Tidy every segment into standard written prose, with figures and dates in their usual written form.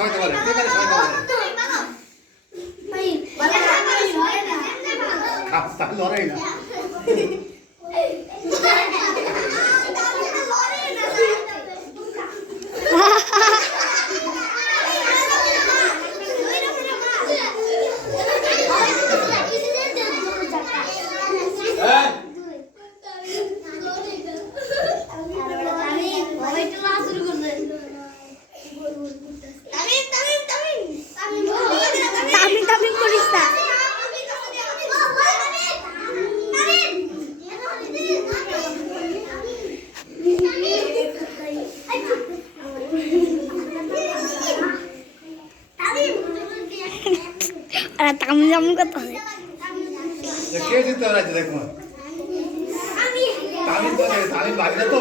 সহায়তা পারে কে কারে সহায়তা পারে খাপটা লড়াই না তামিম কত কে জিততে পারছে দেখো তামিম তো তামিম ভাগনা তো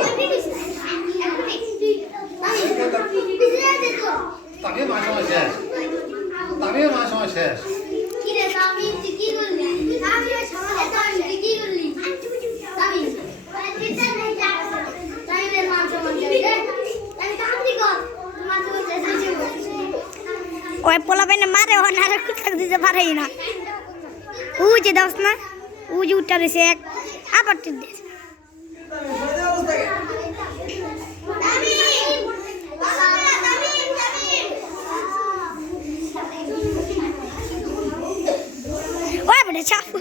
তামিম মাসে শেষ তামিম মাসে শেষ কি রে তামিম তুই কি করলি তামিম সমাজে তুই কি করলি তামিম তামিমের মাসে তামিম কামড়ি কর মাসে শেষ ওই পোলা বেনে মারে ও না কুত্তা দিতে পারে না ও যে দাস না ও যে উঠা রয়েছে এক আবার টিপ দিয়েছে ওই বড় চাপু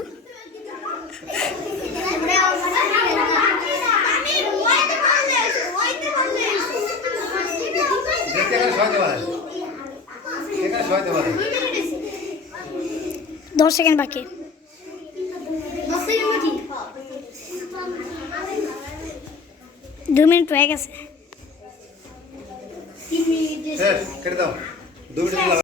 দেখতে গেলে সহায়তা পারে এখানে সহায়তা পারে 10 সেকেন্ড বাকি 2 মিনিট হয়ে গেছে শেষ কেটে দাও 2 মিনিট